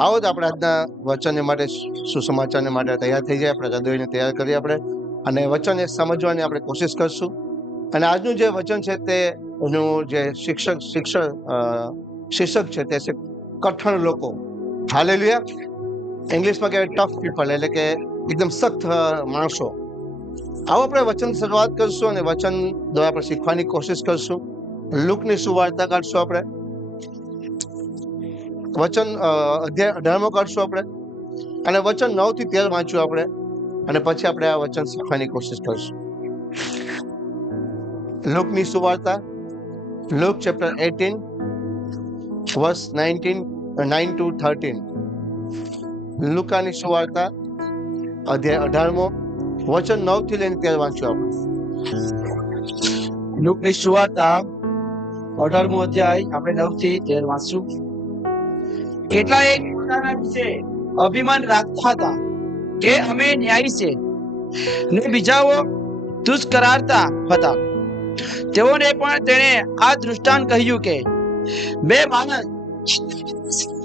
આવો તો આપણે આજના વચનને માટે સુસમાચારને માટે તૈયાર થઈ જાય, આપણા હૃદયને તૈયાર કરીએ આપણે, અને વચનને સમજવાની આપણે કોશિશ કરશું. અને આજનું જે વચન છે તે એનું જે શીર્ષક છે તે છે કઠણ લોકો. હાલેલુયા. ઇંગ્લિશમાં કહેવાય ટફ પીપલ, એટલે કે એકદમ સખ્ત માણસો. આવો આપણે વચન શરૂઆત કરશું અને વચન દ્વારા આપણે શીખવાની કોશિશ કરશું. લુકની સુવાર્તા કાઢશું આપણે, વચન અધ્યાય 18 કાઢશું આપણે, અને વચન 9 થી 13 વાંચ્યું આપણે, અને પછી આપણે આ વચન શીખવાની કોશિશ કરશું. લુકની સુવાર્તા, લુક ચેપ્ટર 18 verse 9 to 13. લુકાની સુવાર્તા અધ્યાય 18 વચન 9 થી લઈને 13 વાંચ્યું આપણે. લુકની સુવાર્તા 18મો અધ્યાય આપણે 9 થી 13 વાંચશું. કેટલાક પોતાના વિશે અભિમાન રાખતા હતા કે અમે ન્યાયી છે, ને બીજાઓ દુષ્કરારતા હતા. તેઓને પણ તેણે આ દૃષ્ટાંત કહ્યું કે બે માણસ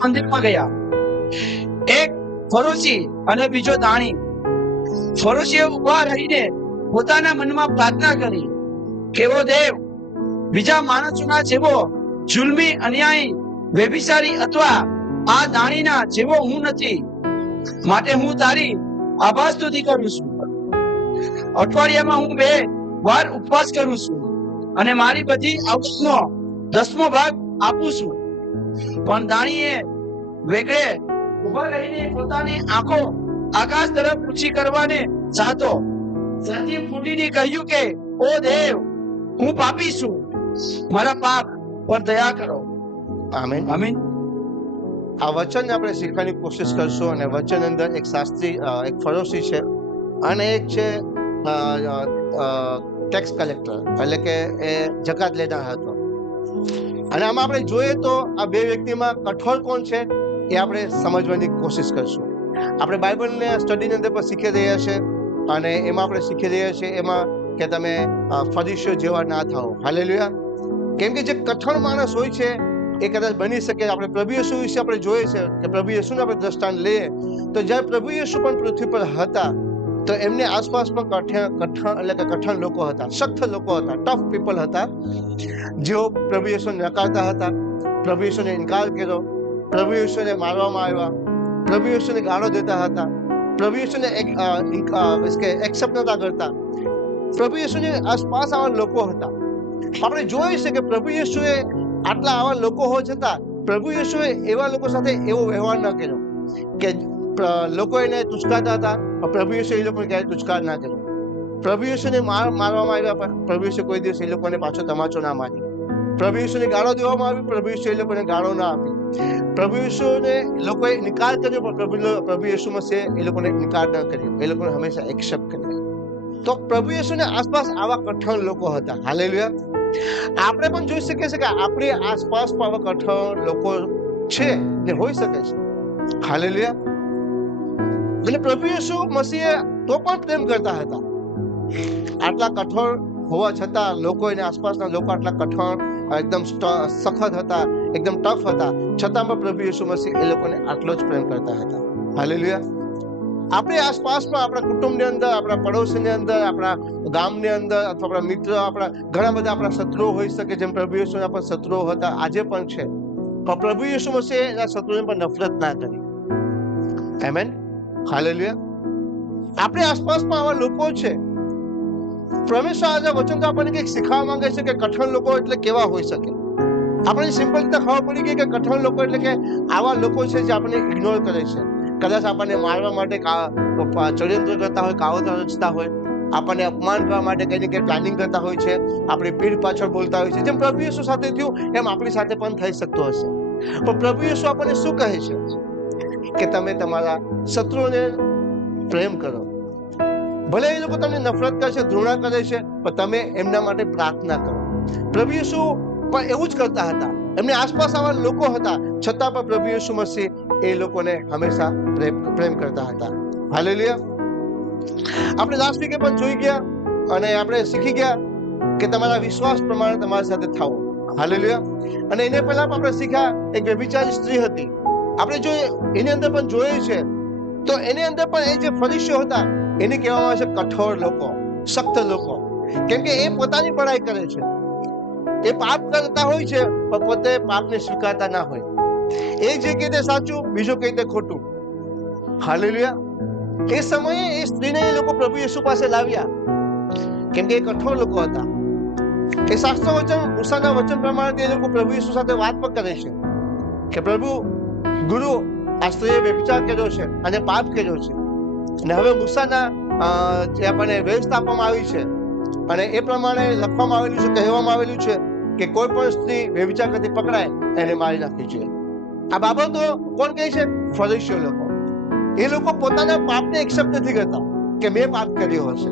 મંદિરમાં ગયા, એક ફરોશી અને બીજો દાણી. ફરોશીએ ઉભા રહીને પોતાના મનમાં પ્રાર્થના કરી, કેવો દેવ, બીજા માણસોના જેવો જુલ્મી, અન્યાયી, વ્યભિચારી અથવા આ દાણીના જેવો હું નથી, માટે હું તારી આભાર સ્તુતિ કરું છું. અઠવાડિયામાં હું 2 વાર ઉપવાસ કરું છું અને મારી બધી આવકનો 10મો ભાગ આપું છું. પણ દાણીએ વેગળે ઉભા રહીને પોતાની આંખો આકાશ તરફ ઊંચી કરવાને ચાહતો છાતી ફૂટીને કહ્યું કે ઓ દેવ, હું પાપી છું, મારા પાપ પર દયા કરો. આમેન. આમીન. આ વચન આપણે શીખવાની કોશિશ કરશું, અને વચન અંદર એક શાસ્ત્રી, એક ફરોશી છે, અને એક છે ટેક્સ કલેક્ટર, એટલે કે એ જકાત લેનાર હતો. અને આમાં આપણે જોઈએ તો આ બે વ્યક્તિમાં કઠોર કોણ છે એ આપણે સમજવાની કોશિશ કરશું. આપણે બાઇબલને સ્ટડીની અંદર પણ શીખી રહ્યા છે, અને એમાં આપણે શીખી રહ્યા છીએ એમાં કે તમે ફરીશીઓ જેવા ના થાઓ. હાલેલુયા. કેમ કે જે કઠણ માણસ હોય છે એ કદાચ બની શકે. આપણે પ્રભુ યેસુ વિશે આપણે જોઈએ છે કે પ્રભુ યેસુનું આપણે દ્રષ્ટાંત લઈએ તો જ્યારે પ્રભુ યેસુ પણ પૃથ્વી પર હતા તો એમની આસપાસ પણ કઠણ લોકો હતા, સખ્ત લોકો હતા, ટફ પીપલ હતા, જેઓ પ્રભુ યેસુને નકારતા હતા, પ્રભુ યેસુને ઇનકાર કર્યો, પ્રભુ યેસુને મારવામાં આવ્યા, પ્રભુ યેસુને ગાળો દેતા હતા, પ્રભુ યેસુને એક્સેપ્ટ નતા કરતા. પ્રભુ યેસુની આસપાસ આવા લોકો હતા. આપણે જોઈએ છે કે પ્રભુ યેસુએ આટલા આવા લોકો હોવા છતાં પ્રભુ યેસુએ એવા લોકો સાથે એવો વ્યવહાર ન કર્યો કે લોકો એને તુચકાતા હતા, પ્રભુ યેસુ એ લોકોને ક્યારેય તુચકાર ના કર્યો. પ્રભુ યેસુને મારવામાં આવ્યા પણ પ્રભુ યેસુ કોઈ દિવસ એ લોકોને પાછો તમાચો ના મારી. પ્રભુ યેસુને ગાળો દેવામાં આવી, પ્રભુ યેસુ એ લોકોને ગાળો ના આપી. પ્રભુ યેસુને લોકોએ ઇનકાર કર્યો પણ પ્રભુ યેસુ મસીહે એ લોકોને ઇનકાર ન કર્યો, એ લોકોને હંમેશા એક્સેપ્ટ કર્યા. તો પ્રભુ યેસુની આસપાસ આવા કઠણ લોકો હતા. હાલેલુયા. આપણે પણ જોઈ શકીએ છીએ કે આપણી આસપાસ પણ આવા કઠણ લોકો છે, જે હોઈ શકે છે. હાલેલુયા. એટલે પ્રભુ યેસુ મસીહે તો પણ પ્રેમ કરતા હતા. આટલા કઠોર હોવા છતાં લોકો, એની આસપાસના લોકો આટલા કઠોર, એકદમ સખત હતા, એકદમ ટફ હતા, છતાં પણ પ્રભુ યેસુ મસીહ એ લોકોને આટલો જ પ્રેમ કરતા હતા. હાલેલુયા. આપણી આસપાસમાં, આપણા કુટુંબની અંદર, આપણા પડોશીની અંદર, આપણા ગામની અંદર, અથવા આપણા મિત્ર, આપણા ઘણા બધા આપણા શત્રુઓ હોઈ શકે, જેમ પ્રભુ યેસુના પણ શત્રુઓ હતા, આજે પણ છે. પણ પ્રભુ યેસુ મસીહે એના શત્રુઓને પણ નફરત ના કરી. આમેન. હાલેલુયા. આપણી આસપાસમાં આવા લોકો છે. પરમેશ્વર આજે વચન તો આપણને કંઈક શીખવા માંગે છે કે કઠણ લોકો એટલે કેવા હોઈ શકે. આપણને સિમ્પલ રીતે ખબર પડી ગઈ કે કઠણ લોકો એટલે કે આવા લોકો છે જે આપણને ઇગ્નોર કરે છે, કદાચ આપણને મારવા માટે ષડયંત્ર કરતા હોય, કાવતરા રચતા હોય, આપણને અપમાન કરવા માટે કંઈ ને કંઈ પ્લાનિંગ કરતા હોય છે, આપણી પીઠ પાછળ બોલતા હોય છે. જેમ પ્રભુ યેસુ સાથે થયું એમ આપણી સાથે પણ થઈ શકતો હશે. પણ પ્રભુ યેસુ આપણને શું કહે છે કે તમે તમારા શત્રુઓને પ્રેમ કરો. ભલે એ લોકો તમને નફરત કરે છે, ઘૃણા કરે છે, પણ તમે એમના માટે પ્રાર્થના કરો. પ્રભુ યેસુ પણ એવું જ કરતા હતા. એમની આસપાસ આવા લોકો હતા, છતાં પણ પ્રભુ યેસુ મસીહ એ લોકોને હંમેશા પ્રેમ કરતા હતા. હાલેલુયા. આપણે લાસ્ટ વીકે પણ જોઈ ગયા અને આપણે શીખી ગયા કે તમારા વિશ્વાસ પ્રમાણે તમારી સાથે થાઓ. હાલેલુયા. અને એને પહેલા પણ આપણે શીખ્યા, એક વ્યભિચારી સ્ત્રી હતી, આપણે જો એની અંદર પણ જોઈએ છે તો એની અંદર પણ એ જે ફરીસીઓ હતા એને કહેવામાં આવે છે કઠોર લોકો, સખ્ત લોકો. કેમ કે એ પોતાની બડાઈ કરે છે, એ પાપ કરતા હોય છે પણ પોતે પાપને સ્વીકારતા ના હોય. એક જગ્યાએ તે સાચું, બીજું કઈ તે ખોટું. હાલેલુયા. એ સમયે એ સ્ત્રીને એ લોકો પ્રભુ યેસુ પાસે લાવ્યા કેમ કે એ કઠોર લોકો હતા. એ શાસ્ત્ર વચન, મૂસાના વચન પ્રમાણે એ લોકો પ્રભુ યેસુ સાથે વાત પણ કરે છે કે પ્રભુ ગુરુ, આ સ્ત્રીએ વ્યભિચાર કર્યો છે અને પાપ કર્યો છે, અને હવે મૂસાના જે આપણને વ્યવસ્થા આપવામાં આવી છે અને એ પ્રમાણે લખવામાં આવેલું છે, કહેવામાં આવેલું છે કે કોઈ પણ સ્ત્રી વ્યભિચાર કરતી પકડાય એને મારી નાખવી જોઈએ. આ બાબતો કોણ કહે છે? ફરીસીઓ લોકો. એ લોકો પોતાના પાપને એક્સેપ્ટ નથી કરતા કે મેં પાપ કર્યો હશે,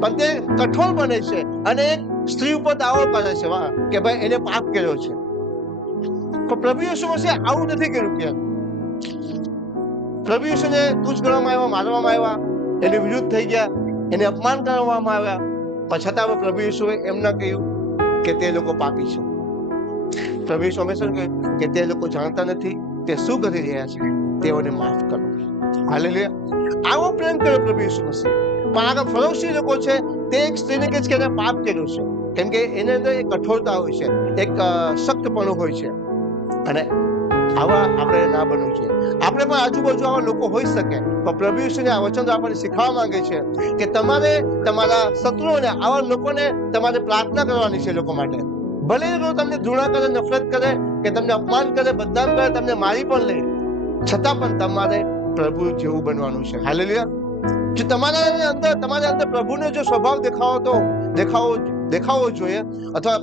પણ તે કઠોર બને છે અને એક સ્ત્રી ઉપર દાવો કરે છે કે ભાઈ એને પાપ કર્યો છે. પણ પ્રભુ યેસુ મસીહે આવું નથી કર્યું. કે પ્રભુ યેસુને તુચ્છ ગણવામાં આવ્યા, મારવામાં આવ્યા, એને વિરુદ્ધ થઈ ગયા, એને અપમાન કરવામાં આવ્યા, પણ છતાં પ્રભુ યેસુએ એમ ના કહ્યું કે તે લોકો પાપી છે. પ્રભુ યેસુ હંમેશા કહે કે તે લોકો જાણતા નથી તે શું કરી રહ્યા છે, તેઓને માફ કરો. હાલેલુયા. આવો પ્રેમ કર્યો પ્રભુ યેસુ મસીહ. પણ આગળ ફરીસી લોકો છે તે એક સ્ત્રીને કહે છે કે એને પાપ કર્યું છે, કેમ કે એની અંદર એક કઠોરતા હોય છે, એક સખ્તપણું હોય છે. અને આવા આપણે ના બનવું જોઈએ. આપણે પણ આજુબાજુ આવા લોકો હોઈ શકે, પણ પ્રભુ યેસુને આ વચન આપણને શીખવવા માંગે છે કે તમારે તમારા શત્રુઓને, આવા લોકોને તમારે પ્રાર્થના કરવાની છે. લોકો માટે ભલે એ લોકો તમને ધૃણા કરે, નફરત કરે, કે તમને અપમાન કરે, બદનામ કરે, તમને મારી પણ લે, છતાં પણ તમારે પ્રભુ જેવું બનવાનું છે. હાલેલુયા. જો તમારી અંદર પ્રભુનો જો સ્વભાવ દેખાવો જોઈએ, અથવા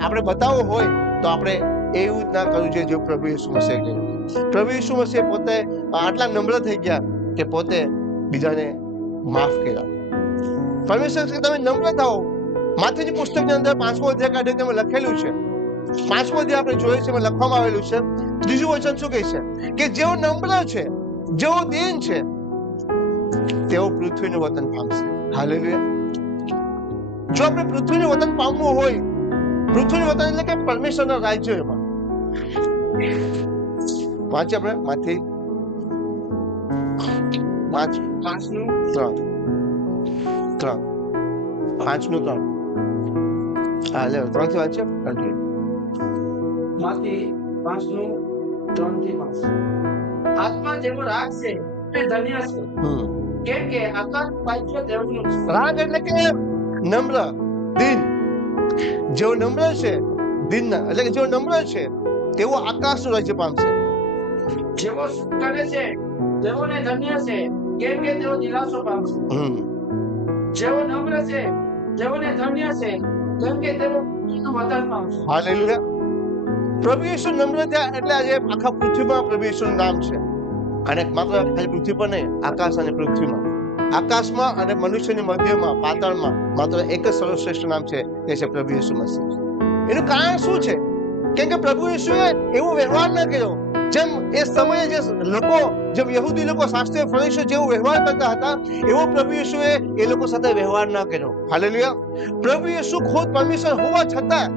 આપણે બતાવવો હોય તો આપણે એવું જ ના કરવું જોઈએ જેવું પ્રભુ યેસુ મસીહે કર્યું. પ્રભુ યેસુ મસીહ પોતે આટલા નમ્ર થઈ ગયા કે પોતે બીજાને માફ કર્યા. પરમેશ્વર કે તમે નમ્ર થાઓ. માથેની પુસ્તકની અંદર 5મો અધ્યાય કાઢી તેમાં લખેલું છે. 5મો અધ્યાય આપણે જોઈએ છે, એમાં લખવામાં આવેલું છે. ત્રીજું વચન શું કહે છે કે જેઓ નમ્ર છે, જેઓ દીન છે, તેઓ પૃથ્વીનું વતન પામશે. હાલેલુયા. જો આપણે પૃથ્વીનું વતન પામવું હોય, પૃથ્વીનું વતન એટલે કે પરમેશ્વરના રાજ્યમાં, વાંચીએ આપણે માંથી 5:3 હા લે 3 થી વાંચીએ. માંથી 5:3-5 આત્મા જેવો રાગ છે તે ધન્ય છે, કેમ કે આકાશ પાછળ દેવનું છે. રાગ એટલે કે નમ્ર, દીન. જેવો નમ્ર છે, દીન એટલે કે જેવો નમ્ર છે તેવો આકાશનું રાજ્ય પામશે. જેવો સુખ કરે છે તેઓને ધન્ય છે, કેમ કે તેઓ દિલાસો પામશે. જેવો નમ્ર છે તેઓને ધન્ય છે, કેમ કે તેઓ પૃથ્વીનું વતન પામશે. હાલેલુયા. પ્રભુ યેસુ નમ્ર થયા એટલે આજે આખા પૃથ્વીમાં પ્રભુ યેસુનું નામ છે. અને માત્ર ખાલી પૃથ્વી પર નહીં, આકાશ અને પૃથ્વીમાં, આકાશમાં અને મનુષ્યની મધ્યમાં, પાતાળમાં માત્ર એક જ સર્વશ્રેષ્ઠ નામ છે, તે છે પ્રભુ યેસુ મસીહ. એનું કારણ શું છે? કેમ કે પ્રભુ યેસુએ એવો વ્યવહાર ન કર્યો જેમ એ સમયે જે લોકો, જેમ યહૂદી લોકો, શાસ્ત્રીય ફરીસીઓ જેવો વ્યવહાર કરતા હતા, એવો પ્રભુ યેસુએ એ લોકો સાથે વ્યવહાર ન કર્યો. હાલેલુયા. પ્રભુ યેસુ ખુદ પરમેશ્વર હોવા છતાં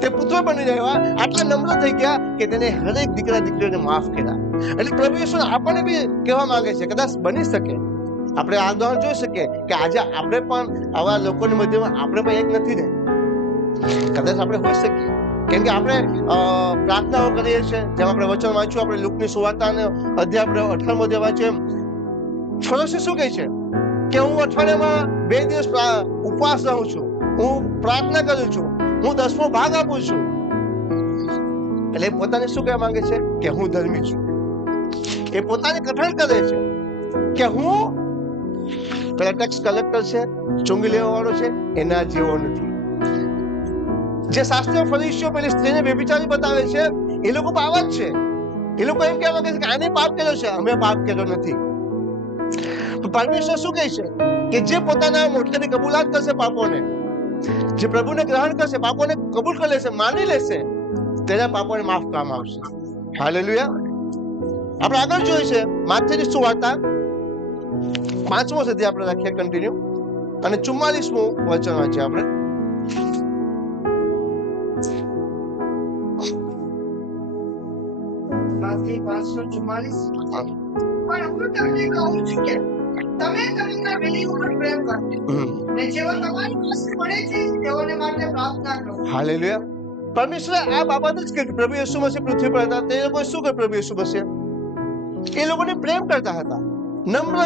તે પુત્ર બની રહ્યા, આટલા નમ્ર થઈ ગયા કે તેને હરેક દીકરા દીકરીઓને માફ કર્યા. એટલે પ્રભુ યેસુ આપણને બી કહેવા માંગે છે, કદાચ બની શકે આપણે આ ઉદાહરણ જોઈ શકીએ કે આજે આપણે પણ આવા લોકોની મધ્યમાં આપણે પણ એક નથી ને, કદાચ આપણે હોઈ શકીએ. કેમ કે આપણે પ્રાર્થનાઓ કરીએ છીએ, જેમ આપણે વચન વાંચ્યું, આપણે લુકની સુવાર્તાનો અધ્યાય આપણે 18મો અધ્યાય વાંચ્યો, એમ ફરીસી શું કહે છે કે હું અઠવાડિયામાં 2 દિવસ ઉપવાસ રહું છું, હું પ્રાર્થના કરું છું, હું 10મો ભાગ આપું છું. એટલે પોતાને શું કહેવા માંગે છે કે હું ધર્મી છું. એ પોતાને કથન કરે છે કે હું પેલા ટેક્સ કલેક્ટર છે, ચૂંગી લેવા વાળો છે, એના જેવો નથી. જે શાસ્ત્રીય ફરીસીઓ પેલી સ્ત્રીને વ્યભિચારી બતાવે છે, એ લોકો આવા જ છે. એ લોકો એમ કહેવા માંગે છે કે આને પાપ કર્યો છે, અમે પાપ કર્યો નથી. પરમેશ્વર શું કહે છે કે જે પોતાના મોઢેથી કબૂલાત કરશે પાપોને, જે પ્રભુને ગ્રહણ કરશે, પાપોને કબૂલ કરી લેશે, માની લેશે, તેના પાપોને માફ કરવામાં આવશે. હાલેલુયા. આપણે આગળ જોયું છે માથેની સુવાર્તા 5મો અધ્યાય આપણે રાખીએ કન્ટિન્યુ, અને 44મું વચન વાંચીએ આપણે. માથી મત્તી 5:44. પણ હું તમને કહું છું કે તમે તમારા વિધિ ઉપર પ્રેમ કરો ને જેઓ તમારી પાસે પડે છે તેઓને માટે પ્રાર્થના કરો. હાલેલુયા. પરમેશ્વરે આ બાબત જ કે પ્રભુ યેસુ મસીહ પૃથ્વી પર હતા તે લોકો શું કરે? પ્રભુ યેસુ મસીહ એ લોકોને પ્રેમ કરતા હતા, નમ્ર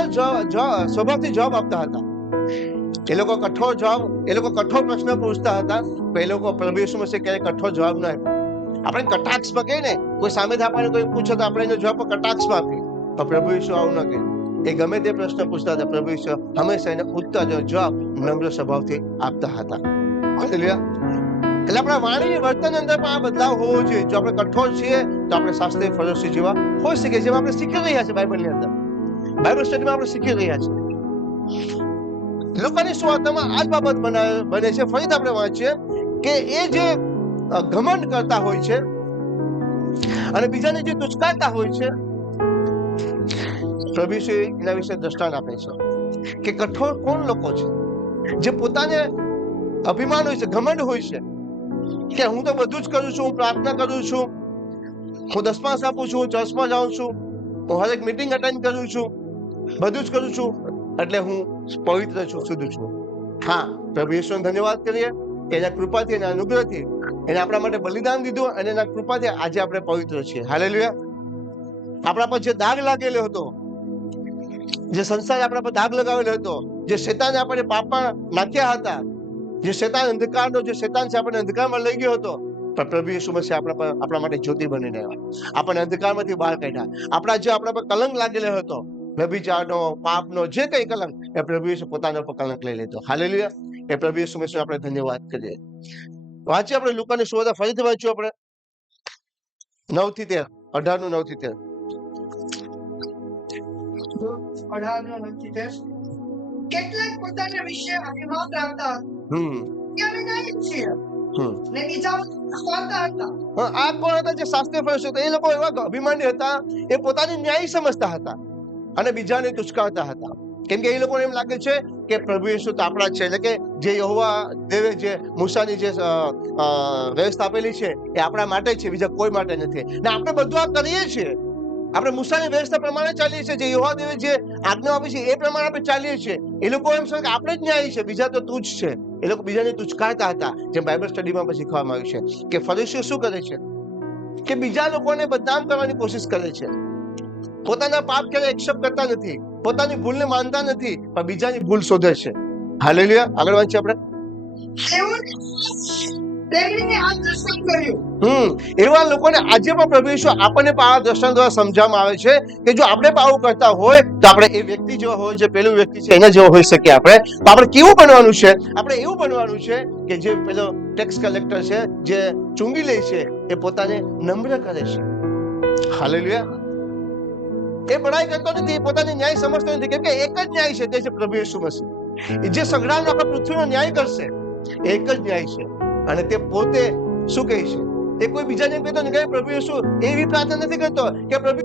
સ્વભાવથી જવાબ આપતા હતા. એ લોકો કઠોર પ્રશ્ન પૂછતા હતા, પણ એ લોકો પ્રભુ યેસુ મસીહ ક્યારેય કઠોર જવાબ ના આપ્યો. આપણે કટાક્ષમાં કહીએ ને, કોઈ સામેથી આપણને કોઈ પૂછે તો આપણે એનો જવાબ કટાક્ષમાં આપીએ, પણ પ્રભુ યેસુ આવું ન કહ્યું. એ ગમે તે પ્રશ્ન પૂછતા હતા, પ્રભુ યેસુ હંમેશા એને ઉત્તર જવાબ નમ્ર સ્વભાવથી આપતા હતા. હાલેલુયા. એટલે આપણા વાણીની વર્તન અંદર પણ આ બદલાવ હોવો જોઈએ. જો આપણે કઠોર છીએ તો આપણે શાસ્ત્રીય ફરોશી જેવા હોઈ શકીએ, જેવા આપણે શીખી રહ્યા છીએ બાઇબલની અંદર. બાઇબલ સ્ટડીમાં આપણે શીખી રહ્યા છીએ. લોકોની સુવાર્તામાં આ જ બાબત બને છે. ફરીથી આપણે વાંચીએ કે એ જે ઘમંડ કરતા હોય છે અને બીજાને જે તુચકારતા હોય છે, પ્રભુ યીશુ એના વિશે દ્રષ્ટાંત આપે છે કે કઠોર કોણ લોકો છે જે પોતાને અભિમાન હોય છે, ઘમંડ હોય છે કે હું તો બધું જ કરું છું, હું પ્રાર્થના કરું છું, હું દસમાસ આપું છું, હું ચર્ચમાં જાઉં છું, હું હરેક મીટિંગ અટેન્ડ કરું છું, બધું જ કરું છું, એટલે હું પવિત્ર છું, શુદ્ધ છું. હા, પ્રભુ યેસુને ધન્યવાદ કરીએ, એના કૃપાથી, એના અનુગ્રહથી એને આપણા માટે બલિદાન દીધું અને એના કૃપાથી આજે આપણે પવિત્ર છીએ. હાલેલુયા. આપણા પર જે દાગ લાગેલો હતો, જે સંસારે આપણા પર દાગ લગાવેલો હતો, જે શેતાને આપણે પાપમાં નાખ્યા હતા, જે શેતાન અંધકારનો જે શેતાન છે આપણને અંધકારમાં લઈ ગયો હતો, પણ પ્રભુ યેસુ મસીહ આપણા માટે જ્યોતિ બનીને આવ્યા, આપણને અંધકારમાંથી બહાર કાઢ્યા. આપણા પર કલંક લાગેલો હતો, વ્યભિચારનો, પાપનો, જે કઈ કલંક, એ પ્રભુ યેસુ પોતાના પર કલંક લઈ લીધો. હાલેલુયા. એ પ્રભુ યેસુ મસીહનો આપણે ધન્યવાદ કરીએ. વાંચીએ આપણે લુકાની સુવાર્તા, ફરીથી વાંચ્યું આપણે 9-13, 18:9-13. 18:9-13. કેટલાક પોતાના વિશે અભિમાન રાખતા હતા કે અમે ન્યાયી છીએ ને બીજાઓ તુચકારતા હતા. આ કોણ હતા જે શાસ્ત્રીય ફરીસીઓ હતા? એ લોકો એવા અભિમાની હતા, એ પોતાની ન્યાયી સમજતા હતા અને બીજાને તુચકારતા હતા. કેમ કે એ લોકોને એમ લાગે છે કે પ્રભુ યેસુ તો આપણા જ છે, એટલે કે જે યહોવા દેવે જે મૂસાની જે વ્યવસ્થા આપેલી છે એ આપણા માટે છે, બીજા કોઈ માટે નથી. ને આપણે બધું આ કરીએ છીએ, આપણે મૂસાની વ્યવસ્થા પ્રમાણે ચાલીએ છીએ, જે યહોવા દેવે જે આજ્ઞા આપી છે એ પ્રમાણે આપણે ચાલીએ છીએ. એ લોકો એમ સમજે કે આપણે જ ન્યાયી છે, બીજા તો તું જ છે. એ લોકો બીજાને તુચકારતા હતા. જેમ બાઇબલ સ્ટડીમાં પણ શીખવામાં આવ્યું છે કે ફરીસીઓ શું કરે છે કે બીજા લોકોને બદનામ કરવાની કોશિશ કરે છે, પોતાના પાપ ક્યારે એક્સેપ્ટ કરતા નથી, પોતાની ભૂલને માનતા નથી, પણ બીજાની ભૂલ શોધે છે. હાલેલુયા. આગળ વાંચીએ આપણે. એવા લોકોને આજે પણ પ્રભુ યેસુ આપણને પણ આ દ્રષ્ટાંત દ્વારા સમજાવવામાં આવે છે કે જો આપણે પણ આવું કરતા હોય તો આપણે એ વ્યક્તિ જેવા હોય, જે પેલું વ્યક્તિ છે એના જેવો હોઈ શકીએ. આપણે તો આપણે કેવું બનવાનું છે? આપણે એવું બનવાનું છે કે જે પેલો ટેક્સ કલેક્ટર છે, જે ચૂંગી લે છે, એ પોતાને નમ્ર કરે છે. હાલેલુયા. એ બડાઈ કરતો નથી, પોતાની ન્યાય સમજતો નથી, કેમ કે એક જ ન્યાય છે, તે છે પ્રભુ યેસુ મસીહ. જે સંગ્રામનો આખા પૃથ્વીનો ન્યાય કરશે, એક જ ન્યાય છે. અને તે પોતે શું કહે છે? એ કોઈ બીજાને એમ કહેતો નથી. પ્રભુ યેસુ એવી પ્રાર્થના નથી કરતો કે પ્રભુ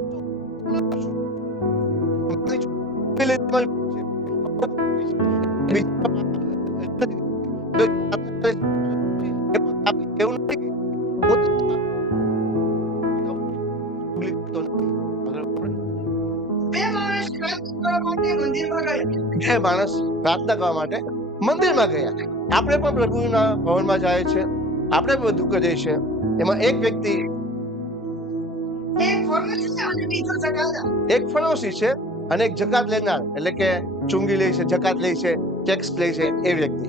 એવું નથી. બે માણસ પ્રાર્થના કરવા માટે મંદિરમાં ગયા. આપણે પણ પ્રભુના ભવનમાં જાય છે, આપણે બધું કરીએ છીએ. એમાં એક વ્યક્તિ, એક ફરોશી છે અને એક જકાત લેનાર, એટલે કે ચુંગી લે છે, જકાત લે છે, ટેક્સ લે છે, એ વ્યક્તિ.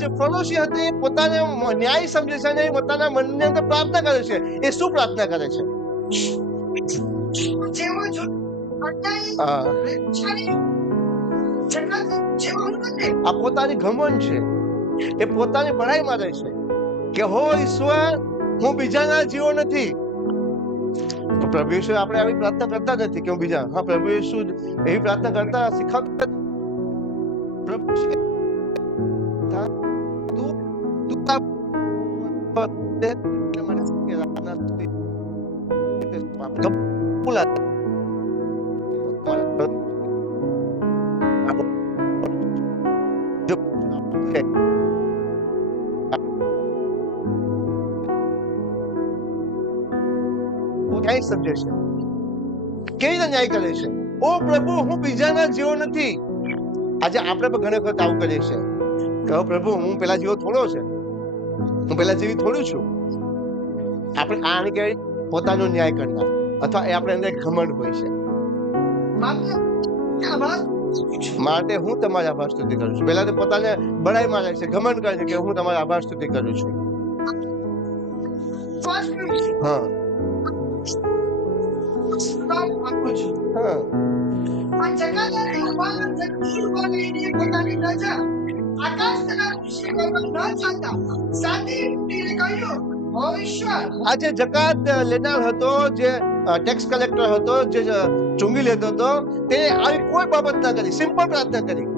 જે ફરોશી હતી એ પોતાને ન્યાય સમજે છે અને પોતાના મનની અંદર પ્રાર્થના કરે છે. એ શું પ્રાર્થના કરે છે? આ પોતાની ઘમંડ છે, એ પોતાની બડાઈમાં રહે છે કે હો ઈશ્વર, હું બીજાના જેવો નથી. પ્રભુ યેસુ આપણે આવી પ્રાર્થના કરતા નથી કે હું બીજા. હા, પ્રભુ યેસુ એવી પ્રાર્થના કરતા શીખવતા. સમજે છે, કેવી રીતે ન્યાય કરે છે. ઓ પ્રભુ, હું બીજાના જેવો નથી. આજે આપણે પણ ઘણી વખત આવું કરીએ છીએ કે ઓ પ્રભુ, હું પેલા જેવો થોડો છે, હું પેલા જેવી થોડું છું. આપણે આને કહેવાય પોતાનો ન્યાય કરનાર, અથવા એ આપણે અંદર ઘમંડ હોય છે. માટે હું તમારી આભાર સ્તુતિ કરું છું. પેલા તો પોતાને બડાઈ મારે છે, ઘમંડ કરે છે કે હું તમારી આભાર સ્તુતિ કરું છું. હા આજે જકાત લેનાર હતો, જે ટેક્સ કલેક્ટર હતો, જે ચૂંગી લેતો હતો, તે આવી કોઈ બાબત ના કરી, સિમ્પલ પ્રાર્થના કરી.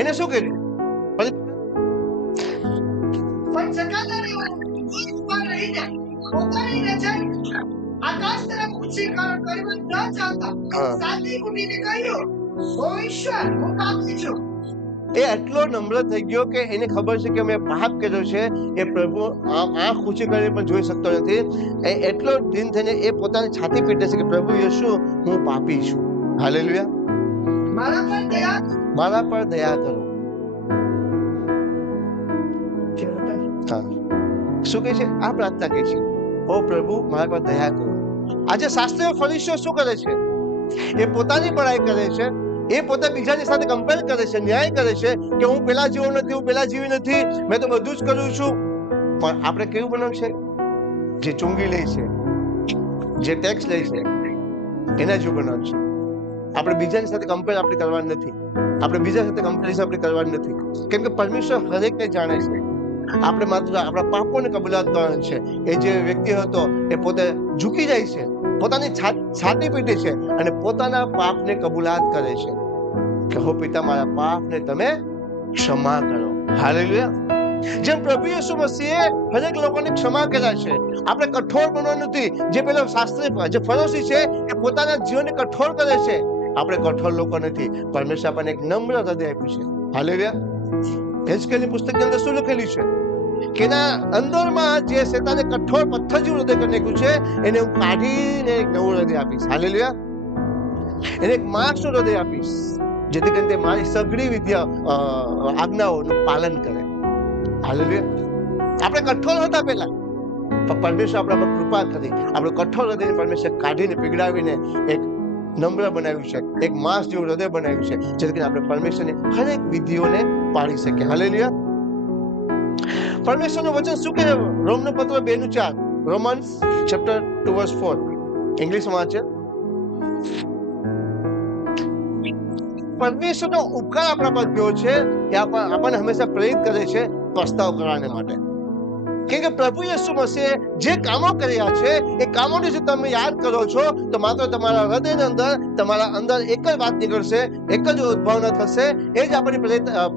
એને શું કર્યું? આકાશ તરફ ઊંચી કરવા ન ચાહતા સાદી ઉઠીને કહ્યું, ઓ ઈશ્વર, હું પાપી છું. એ એટલો નમ્ર થઈ ગયો કે એને ખબર છે કે મેં પાપ કર્યો છે. એ પ્રભુ આંખ ઊંચી કરીને પણ જોઈ શકતો નથી. એ એટલો દિન થઈને એ પોતાની છાતી પીટે છે કે પ્રભુ યેશુ, હું પાપી છું. હાલેલુયા. મારા પર દયા કરો. શું કહે છે? આ પ્રાર્થના કહે છે, ઓ પ્રભુ, મારા પર દયા કરો. આજે શાસ્ત્રીય ફરીસીઓ શું કરે છે? એ પોતાની બડાઈ કરે છે, એ પોતે બીજાની સાથે કમ્પેર કરે છે, ન્યાય કરે છે કે હું પેલા જેવો નથી, હું પેલા જેવી નથી, મેં તો બધું જ કરું છું. પણ આપણે કેવું બનાવ છે? જે ચૂંગી લે છે, જે ટેક્સ લે છે, એના જેવું બનાવ છે. આપણે બીજાની સાથે કમ્પેર આપણે કરવાની નથી. આપણે બીજા સાથે કમ્પેરિઝન આપણે કરવાની નથી. કેમ કે પરમેશ્વર હરેકને જાણે છે. આપણે માત્ર આપણા પાપોને કબૂલાત કરવાનું છે. એ જે વ્યક્તિ હતો એ પોતે ઝૂકી જાય છે, પોતાની છાતી પીટે છે અને પોતાના પાપને કબૂલાત કરે છે કે હો પિતા, મારા પાપને તમે ક્ષમા કરો. હાલેલુયા. જેમ પ્રભુ યેશુ મસીહે હરેક લોકોને ક્ષમા કર્યા છે. આપણે કઠોર બનવાનું નથી. જે પેલો શાસ્ત્રી, જે ફરીસી છે, એ પોતાના જીવનને કઠોર કરે છે. આપણે કઠોર લોકો નથી. પરમેશ્વર આપણને એક નમ્ર હૃદય આપ્યું છે. હાલેલુયા. હેઝકેલની પુસ્તકની અંદર શું લખેલું છે કે એના અંદરમાં જે શેતાને કઠોર પથ્થર જેવું હૃદય કરી નાખ્યું છે, એને હું કાઢીને એક નવું હૃદય આપીશ. હાલેલુયા. એને એક માણસનું હૃદય આપીશ, જેથી કરીને તે મારી સઘળી આજ્ઞાઓનું પાલન કરે. હાલેલુયા. આપણે કઠોર હતા પહેલા, પણ પરમેશ્વર આપણા પર કૃપા કરી આપણું કઠોર હૃદયને પરમેશ્વર કાઢીને પીગળાવીને એક નમ્ર બનાવ્યું છે, એક માણસ જેવું હૃદય બનાવ્યું છે, જેથી કરીને આપણે પરમેશ્વરની હરેક વિધિઓને પાળી શકીએ. હાલેલુયા. પરમેશ્વરનું વચન શું કહે? રોમનો પત્ર 2:4, રોમન્સ ચેપ્ટર 2:4. ઇંગ્લિશમાં છે. પરમેશ્વરનો ઉપકાર આપણા પર થયો છે, એ આપણને હંમેશા પ્રેરિત કરે છે પસ્તાવ કરવાને માટે. કેમ કે પ્રભુ યેશુ મસીહે જે કામો કર્યા છે, એ કામોને જો તમે યાદ કરો છો તો માત્ર તમારા હૃદયની અંદર, તમારા અંદર એક જ વાત નીકળશે, એક જ ઉદ્ભાવના થશે. એ જ આપણને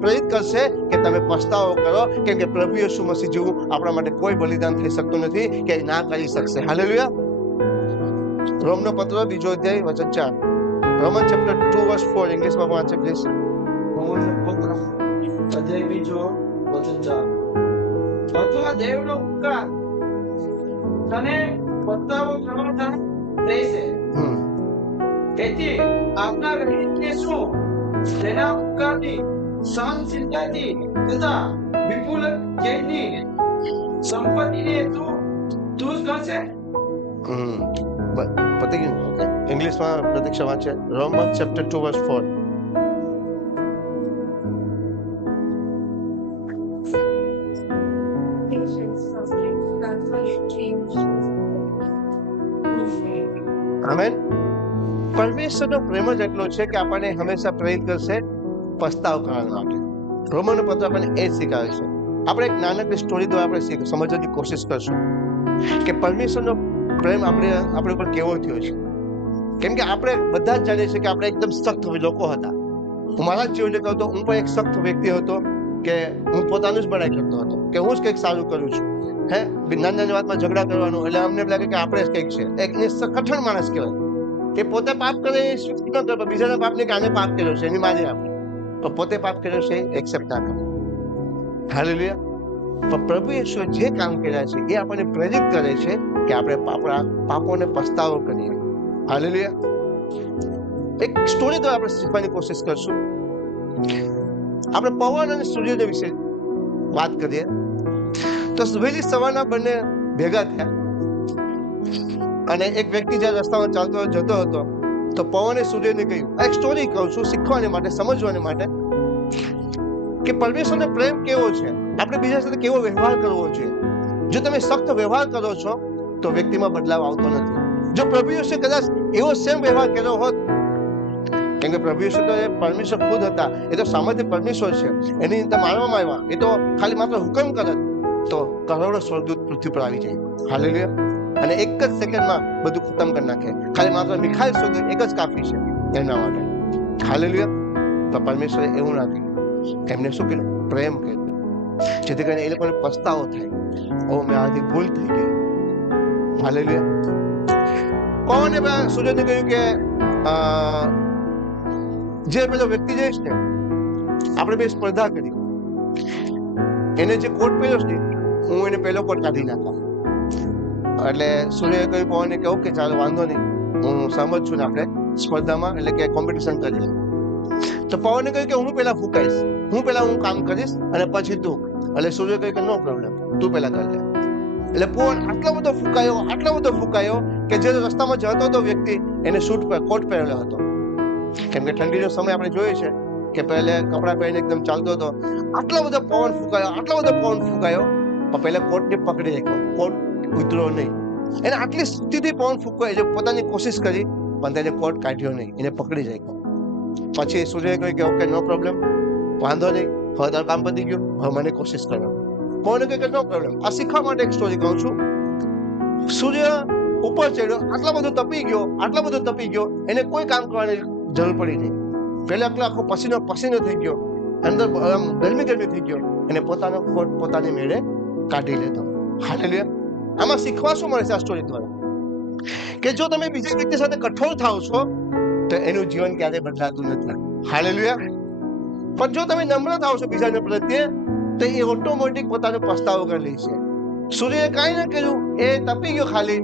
પ્રેરિત કરશે કે તમે પસ્તાવો કરો. કેમ કે પ્રભુ યેશુ મસીહ જેવું આપણા માટે કોઈ બલિદાન થઈ શકતું નથી કે ના કરી શકશે. હાલેલુયા. રોમનો પત્ર 2 અધ્યાય વચન 4. Roman chapter 2:4. ઇંગ્લિશમાં વાંચે પ્લીઝ. રોમન પત્ર અધ્યાય 2 વચન 4. અથવા દેવનો ઉપકાર તને પસ્તાવો કરવાનો રહેશે. તેથી આપના રહીને શું તેના ઉપકારની સહનશીલતાથી તથા વિપુલ જ્ઞાનની સંપત્તિને તું જ ગણશે. પતી ગયું. ઓકે. ઇંગ્લિશમાં પ્રતીક્ષા વાંચે. Roman chapter 2:4. આમેન. પરમેશ્વરનો પ્રેમ જ એટલો છે કે આપણને હંમેશા પ્રેરિત કરશે પસ્તાવ કરવા માટે. રોમનનો પત્ર આપણને એ જ શીખવે છે. આપણે એક નાનકડી સ્ટોરી દ્વારા આપણે સમજવાની કોશિશ કરશું કે પરમેશ્વરનો પ્રેમ આપણે ઉપર કેવો થયો છે. કેમ કે આપણે બધા જ જાણીએ છીએ કે આપણે એકદમ સખ્ત લોકો હતા. હું મારા જ જીવનને કહું તો હું પણ એક સખ્ત વ્યક્તિ હતો કે હું પોતાનું જ બડાઈ કરતો હતો કે હું જ કંઈક સારું કરું છું. નાની વાતમાં ઝઘડા કરવાનું, એટલે અમને લાગે કે આપણે જ કંઈક છે. એક કઠણ માણસ કહેવાય કે પોતે પાપ કરે એ સ્વીકાર ન કરે, બીજાના પાપને કે આને પાપ કર્યો છે એની માની આપણે, તો પોતે પાપ કર્યો છે એક્સેપ્ટ ના કરે. હાલેલુયા. પણ પ્રભુ યેશુએ જે કામ કર્યા છે એ આપણને પ્રેરિત કરે છે કે આપણે આપણા પાપોને પસ્તાવો કરીએ. હાલેલુયા. એક સ્ટોરી દ્વારા આપણે શીખવાની કોશિશ કરશું. આપણે પવન અને સૂર્યોદય વિશે વાત કરીએ તો વહેલી સવારના બંને ભેગા થયા અને એક વ્યક્તિ જ્યારે રસ્તામાં ચાલતો જતો હતો તો પવને સૂર્યને કહ્યું, આ એક સ્ટોરી કહું છું શીખવાની માટે, સમજવાની માટે, કે પરમેશ્વરનો પ્રેમ કેવો છે, આપણે બીજા સાથે કેવો વ્યવહાર કરવો જોઈએ. જો તમે સખ્ત વ્યવહાર કરો છો તો વ્યક્તિમાં બદલાવ આવતો નથી. જો પ્રભુ ઈસુએ કદાચ એવો સેમ વ્યવહાર કર્યો હોત, કેમ કે પ્રભુ ઈસુ તો એ પરમેશ્વર ખુદ હતા, એ તો સામર્થ્ય પરમેશ્વર છે, એની અંદર માનવામાં આવ્યા, એ તો ખાલી માત્ર હુકમ કરે તો કરોડો સ્વર્ગદૂત પૃથ્વી પર આવી જાય. હાલેલુયા. અને એક જ સેકન્ડમાં બધું ખતમ કરી નાખે. ખાલી માત્ર મિખાઈલ સ્વર્ગદૂત એક જ કાફી છે એમના માટે. હાલેલુયા. તો પરમેશ્વરે એવું ના કર્યું, એમને શું કર્યું? પ્રેમ કર્યો, જેથી કરીને એ લોકોને પસ્તાવો થાય, ઓ મેં આથી ભૂલ થઈ ગઈ. હાલેલુયા. પવને સૂર્યને કહ્યું કે જે પેલો વ્યક્તિ જે છે આપણે બે સ્પર્ધા કરી, એને જે કોટ પહેર્યો છે હું એને પહેલો કોટ કાઢી નાખા. એટલે સૂર્યએ કહ્યું પવને કે ઓકે ચાલો વાંધો નહીં, હું સહમત છું ને આપણે સ્પર્ધામાં એટલે કે કોમ્પિટિશન કરીએ. તો પવને કહ્યું કે હું પહેલા ફૂંકાઈશ, હું કામ કરીશ અને પછી તું. એટલે સૂર્ય કહ્યું કે નો પ્રોબ્લેમ, તું પહેલા કરી લે. એટલે પવન આટલો બધો ફૂંકાયો કે જે રસ્તામાં જતો હતો વ્યક્તિ એને કોટ પહેરેલો હતો. કેમ કે ઠંડીનો સમય આપણે જોઈએ છે કે પહેલે કપડા પહેરીને એકદમ ચાલતો હતો. આટલો બધો પવન ફૂંકાયો પણ પહેલા કોટને પકડી રાખ્યો, કોટ ઉતરો નહીં. એને આટલી સ્થિતિ પવન ફૂંકાય એટલે પોતાની કોશિશ કરી પણ તેને કોટ કાઢ્યો નહીં, એને પકડી રાખ્યો. પછી સૂર્ય કહ્યું કે ઓકે નો પ્રોબ્લેમ, વાંધો નહીં, હવે તારું કામ પતી ગયું, હવે મને કોશિશ કરો. પવને કહ્યું કે નો પ્રોબ્લેમ. આ શીખવા માટે એક સ્ટોરી કહું છું. સૂર્ય ઉપર ચડ્યો, આટલો બધો તપી ગયો, એને કોઈ કામ કરવાની જરૂર પડી નહીં. પહેલા આખો પસીનો થઈ ગયો, અંદર ગરમી થઈ ગયો, એને પોતાનો કોટ પોતાની મેળે કાઢી લેતો. હાલેલુયા. આમાં શીખવા શું મળે છે આ સ્ટોરી દ્વારા? કે જો તમે બીજા વ્યક્તિ સાથે કઠોર થાવ છો તો એનું જીવન ક્યારેય બદલાતું નથી. હાલેલુયા. પણ જો તમે નમ્ર થાવ છો બીજાને પ્રત્યે તો એ ઓટોમેટિક પોતાનો પસ્તાવો કરી લે છે. સૂર્યએ કાંઈ ના કર્યું, એ તપી ગયો ખાલી,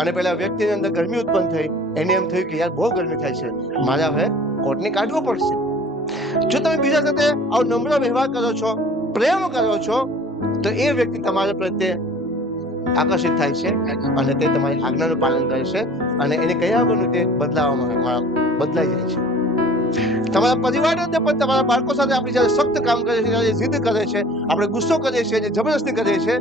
અને પેલા વ્યક્તિની અંદર ગરમી ઉત્પન્ન થઈ. એને એમ થયું કે યાર બહુ ગરમી થાય છે, મારે હવે કોટને કાઢવો પડશે. જો તમે બીજા સાથે આવો નમ્ર વ્યવહાર કરો છો, પ્રેમ કરો છો, તો એ વ્યક્તિ તમારા પ્રત્યે આકર્ષિત થાય છે અને તે તમારી આજ્ઞાનું પાલન કરે છે અને એને કયા વગરનું તે બદલાઈ જાય છે. તમારા પરિવારની અંદર પણ તમારા બાળકો સાથે આપણે જ્યારે સખ્ત કામ કરીએ છીએ, જ્યારે જીદ કરે છે, આપણે ગુસ્સો કરીએ છીએ, જબરદસ્તી કરીએ છીએ,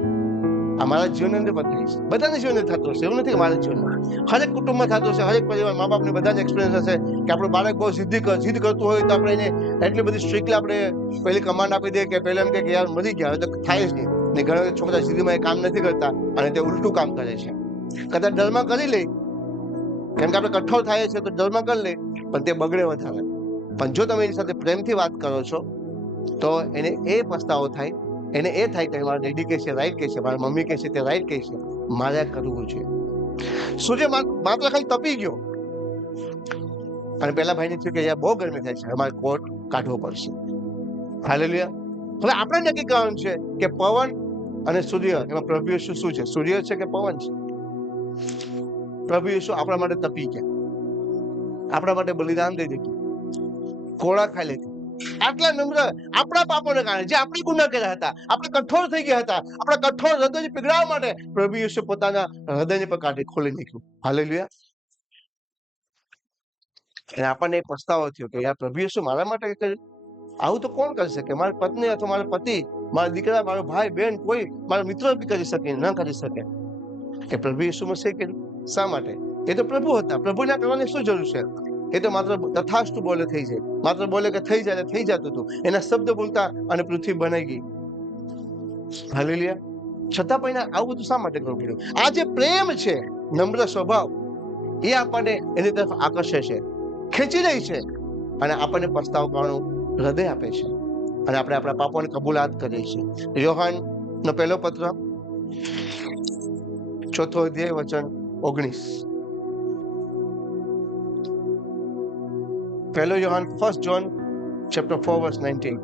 અમારા જીવનની અંદર બદલાય છે. બધાના જીવનમાં થતું હશે, એવું નથી કે મારા જીવનમાં, હરેક કુટુંબમાં થતું હશે, હરેક પરિવાર, મા બાપને બધાને એક્સપિરિયન્સ હશે કે આપણું બાળક બહુ જીદ કરતું હોય તો આપણે એને એટલી બધી સ્ટ્રિક્ટલી આપણે પહેલી કમાન્ડ આપી દઈએ કે પહેલા એમ કે યાર મરી ગયા, તો થાય જ નહીં. ને ઘણા છોકરા જીદીમાં એ કામ નથી કરતા અને તે ઉલટું કામ કરે છે. કદાચ ડરમાં કરી લે, કેમ કે આપણે કઠોર થાય છે તો ડરમાં કરી લે, પણ તે બગડે વધારે. પણ જો તમે એની સાથે પ્રેમથી વાત કરો છો તો એને એ પસ્તાવો થાય, એને એ થાય કે મારા ડેડી કહે છે રાઈટ કહે છે, મારા મમ્મી કહે છે તે રાઈટ કહે છે, મારે કરવું છે. સૂર્ય માત્ર ખાલી તપી ગયો અને પેલા ભાઈને થયું કે યાર બહુ ગરમી થાય છે, અમારે કોટ કાઢવો પડશે. હાલેલુયા. હવે આપણે નક્કી કરવાનું છે કે પવન અને સૂર્ય એમાં પ્રભુ ઈસુ શું છે? સૂર્ય છે કે પવન છે? પ્રભુ ઈસુ આપણા માટે તપી ગયા, આપણા માટે બલિદાન દઈ દીધું, કોળા ખાઈ લીધી. આટલા નમ્ર આપણા પાપોને કારણે, જે આપણે ગુનાહ કર્યા હતા, આપણે કઠોર થઈ ગયા હતા, આપણા કઠોર હૃદયને પીગળાવવા માટે પ્રભુ ઈસુ પોતાના હૃદયને પર કાઢી ખોલી નાખ્યું. હાલેલુયા. અને આપણને પસ્તાવો થયો કે યાર પ્રભુ ઈસુ મારા માટે કર્યું. આવું તો કોણ કરી શકે? મારી પત્ની અથવા મારો પતિ, મારા દીકરા, મારો ભાઈ બહેન, કોઈ મારા મિત્રો બી કરી શકે ન કરી શકે. એ પ્રભુ ઈસુ મસીહે કર્યું. શા માટે? એ તો પ્રભુ હતા, પ્રભુના કરવાની શું જરૂર છે? એ તો માત્ર તથાસ્તુ બોલે થઈ જાય, માત્ર બોલે કે થઈ જાય થઈ જતું હતું. એના શબ્દ બોલતા અને પૃથ્વી બનાઈ ગઈ. હાલેલુયા. છતાં પણ આવું બધું શા માટે કરવું પડ્યું? આ જે પ્રેમ છે, નમ્ર સ્વભાવ, એ આપણને એની તરફ આકર્ષે છે, ખેંચી રહી છે અને આપણને પસ્તાવ કરવાનું હૃદય આપે છે અને આપણે આપણા પાપોને કબૂલાત કરીએ છીએ. યોહાન નો પહેલો પત્ર 4 અધ્યાય વચન 19. પહેલો Yohan 1 John chapter 4 verse 19.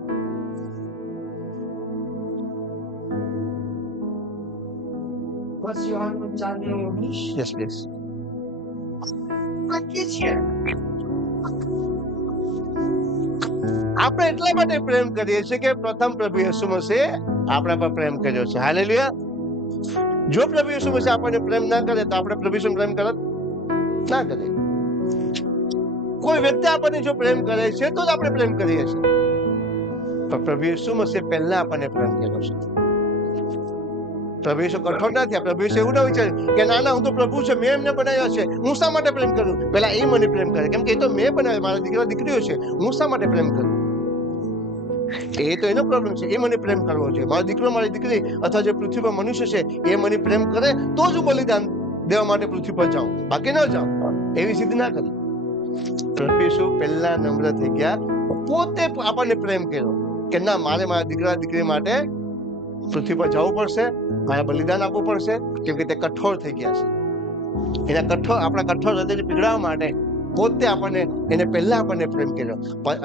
Bus Yohan 4:19. Yes, please. શકીએ છીએ? આપણે એટલા માટે પ્રેમ કરીએ છીએ કે પ્રથમ પ્રભુ યેસુ મસીહ આપણા પર પ્રેમ કર્યો છે. હાલેલુયા. જો પ્રભુ યેસુ મસીહ આપણને પ્રેમ ના કરે તો આપણે પ્રભુ યેસુને પ્રેમ કરત ના કરે. કોઈ વ્યક્તિ આપણને જો પ્રેમ કરે છે તો જ આપણે પ્રેમ કરીએ છીએ. પણ પ્રભુ યેસુ મસીહ પહેલા આપણને પ્રેમ કર્યો છે. પ્રભુ યેસુ કઠોર ના થયા. પ્રભુ યેસુ એવું ના વિચાર્યું કે ના હું તો પ્રભુ છે, મેં એમને બનાવ્યા છે, હું શા માટે પ્રેમ કરું? પહેલા એ મને પ્રેમ કરે, કેમ કે એ તો મેં બનાવ્યા, મારા દીકરા દીકરીઓ છે, હું શા માટે પ્રેમ કરું? એ તો એનો પ્રોબ્લેમ છે. એ મને પ્રેમ કરવો જોઈએ. મારો દીકરો મારી દીકરી અથવા જે પૃથ્વી પર મનુષ્ય છે એ મને પ્રેમ કરે તો જ હું બલિદાન દેવા માટે પૃથ્વી પર જાઉં, બાકી ન જાઉં. એવી સિદ્ધ ના કરી. પ્રભુ યેસુ પહેલા નમ્ર થઈ ગયા, પોતે આપણને પ્રેમ કર્યો કે ના, મારે મારા દીકરા દીકરી માટે પૃથ્વી પર જવું પડશે, મારે બલિદાન આપવું પડશે, કેમ કે તે કઠોર થઈ ગયા છે. આપણા કઠોર હૃદયને પીગળાવવા માટે પોતે એને પહેલા આપણને પ્રેમ કર્યો.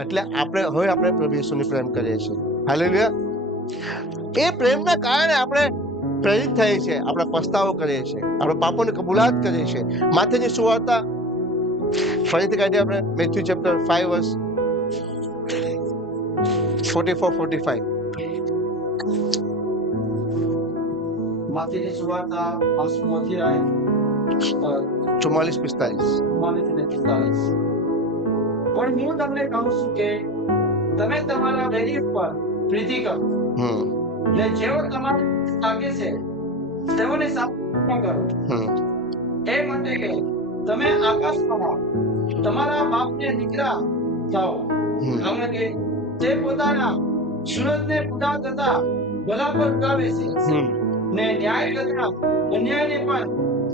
એટલે આપણે પ્રભુ યેસુને પ્રેમ કરીએ છીએ. હાલેલુયા. એ પ્રેમના કારણે આપણે પ્રેરિત થઈએ છીએ, આપણે પસ્તાવો કરીએ છીએ, આપણે પાપોની કબૂલાત કરીએ છીએ. માથેની સુવાર્તા ફરીથી કાઢીએ આપણે, મેથ્યુ ચેપ્ટર 5 વર્સ 44-45. માથેની સુવાર્તા 5મો અધ્યાય 44-45. પણ હું તમને કહું છું કે તમે તમારા વેરી ઉપર પ્રીતિ કરો ને જેઓ તમારે લાગે છે તેઓને સાપના કરો. એ માટે કે તમે આકાશમાં તમારા બાપને દીકરા થાઓ, કારણ કે તે પોતાના સૂરજને પૂરા કરતા ભલા પર ઉગાવે છે ને ન્યાય કરતા અન્યાયને પણ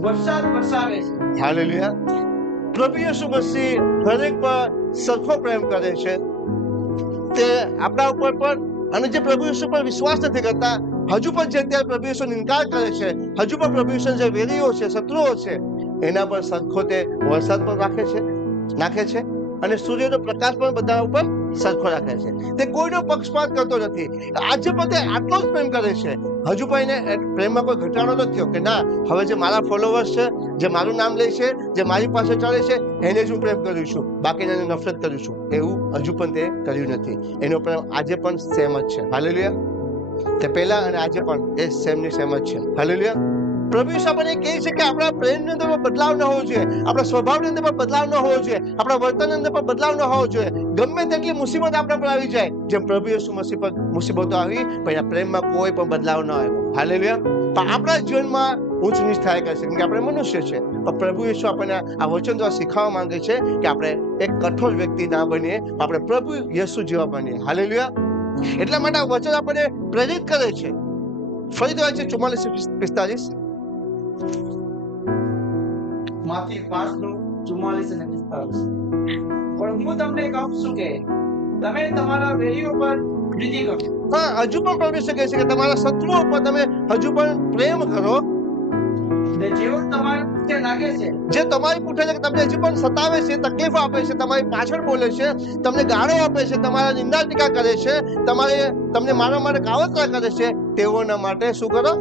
વરસાદ વરસાવે છે. હાલેલુયા. પ્રભુ યેસુ મસીહ દરેક પર સરખો પ્રેમ કરે છે. તે આપણા ઉપર પણ, અને જે પ્રભુ યેસુ પર વિશ્વાસ નથી કરતા, હજુ પણ જે અત્યારે પ્રભુ યેસુનો ઇનકાર કરે છે, હજુ પણ પ્રભુ યેસુ જે વેરીઓ છે, શત્રુઓ છે, એના પર સરખો તે વરસાદ પણ નાખે છે અને સૂર્યનો પ્રકાશ પણ બધા ઉપર સરખો રાખે છે. તે કોઈનો પક્ષપાત કરતો નથી. આજે પણ તે આટલો જ પ્રેમ કરે છે. હજુ પણ એને પ્રેમમાં કોઈ ઘટાડો નથી થયો કે ના, હવે જે મારા ફોલોવર્સ છે, જે મારું નામ લે છે, જે મારી પાસે ચાલે છે, એને જ હું પ્રેમ કરું છું, બાકીને એને નફરત કરું છું. એવું હજુ પણ તે કર્યું નથી. એનો પ્રેમ આજે પણ સેમ જ છે. હાલેલુયા. તે પહેલા અને આજે પણ એ સેમ જ છે. હાલેલુયા. પ્રભુ યેસુ આપણને કહે છે કે આપણા પ્રેમની અંદર બદલાવ ન હોવો જોઈએ, આપણા સ્વભાવની અંદર બદલાવ ન હોવો જોઈએ, આપણા વર્તનની અંદર બદલાવ ન હોવો જોઈએ. ગમે તેટલી મુસીબત આપણા પર આવી જાય, જેમ પ્રભુ યેસુ મસીહ પર મુસીબતો આવી, પણ એના પ્રેમમાં કોઈ પણ બદલાવ ન આવ્યો. હાલેલુયા. પણ આપણા જીવનમાં ઊંચ નીચ થાય કરશે, કેમ કે આપણે મનુષ્ય છે. પણ પ્રભુ યેસુ આપણને આ વચન દ્વારા શીખવવા માંગે છે કે આપણે એક કઠોર વ્યક્તિ ના બનીએ, આપણે પ્રભુ યેસુ જેવા બનીએ. હાલેલુયા. એટલા માટે આ વચન આપણને પ્રેરિત કરે છે. ફરીથી વાંચીએ 44-45. માથી 5:44 અને 45. પણ હું તમને કહું છું કે તમે તમારા વેરીઓ પર પ્રીતિ કરો. હા, હજુ પણ પ્રભુ યેસુ કહે છે કે તમારા શત્રુઓ પર તમે હજુ પણ પ્રેમ કરો, ને જેઓ તમારા પીઠે લાગે છે, જે તમારી પૂઠે છે, તમને હજી પણ સતાવે છે, તકલીફ આપે છે, તમારી પાછળ બોલે છે, તમને ગાળો આપે છે, તમારા નિંદા ટીકા કરે છે, તમને મારવા માટે કાવતરા કરે છે, તેઓના માટે શું કરો?